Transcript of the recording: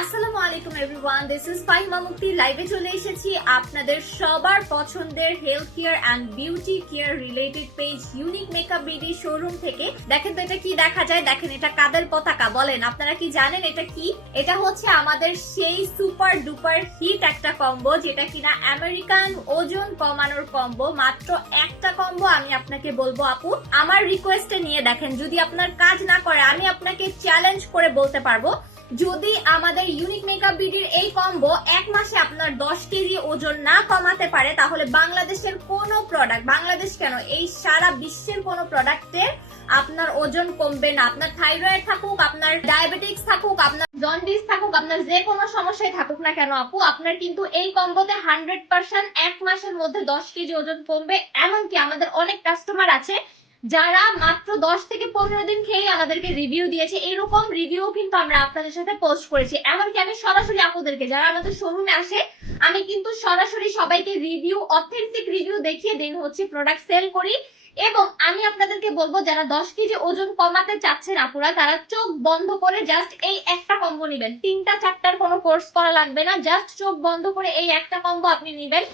আসসালামু আলাইকুম everyone, this is Fahima মুফতি। লাইভে চলে এসেছি আপনাদের সবার পছন্দের health care and beauty care related page unique makeup BD showroom থেকে। দেখেন তো এটা কি দেখা যায়, দেখেন এটা কাদের পতাকা, বলেন আপনারা কি জানেন এটা কি? এটা হচ্ছে আমাদের সেই সুপার ডুপার হিট একটা কম্বো, যেটা কিনা আমেরিকান ওজন কমানোর কম্বো। মাত্র একটা কম্বো আমি আপনাকে বলবো আপু, আমার রিকোয়েস্টে নিয়ে দেখেন। যদি আপনার কাজ না করে আমি আপনাকে চ্যালেঞ্জ করে বলতে পারবো, যদি আমাদের ইউনিক মেকআপ বিউটির এই কম্বো এক মাসে আপনার 10 কেজি ওজন না কমাতে পারে, তাহলে বাংলাদেশের কোনো প্রোডাক্ট, বাংলাদেশ কেন এই সারা বিশ্বের কোনো প্রোডাক্টের আপনার ওজন কমবে না। আপনার থাইরয়েড থাকুক, আপনার ডায়াবেটিক্স থাকুক, আপনার জন্ডিস থাকুক, আপনার যে কোনো সমস্যায় থাকুক না কেন আপু, আপনার কিন্তু এই কম্বোতে 100% এক মাসের মধ্যে 10 কেজি ওজন কমবে। এমনকি আমাদের অনেক কাস্টমার আছে যারা মাত্র 10 থেকে 15 দিন খেয়ে আমাদেরকে রিভিউ দিয়েছে। এরকম রিভিউ কিন্তু আমরা আপনাদের সাথে পোস্ট করেছি। এমনকি আমি সরাসরি আপনাদেরকে, যারা আমাদের শোরুমে আসে, আমি কিন্তু সরাসরি সবাইকে রিভিউ, অথেন্টিক রিভিউ দেখিয়ে দেন হচ্ছে প্রোডাক্ট সেল করি। এবং আমি আপনাদেরকে বলবো, যারা 10 কেজি ওজন কমাতে চাচ্ছেন আপুরা, তারা চোখ বন্ধ করে জাস্ট এই একটা কম্বো নেবেন। 3টা 4টার কোনো কোর্স করা লাগবে না, জাস্ট চোখ বন্ধ করে এই একটা কম্বো আপনি নেবেন।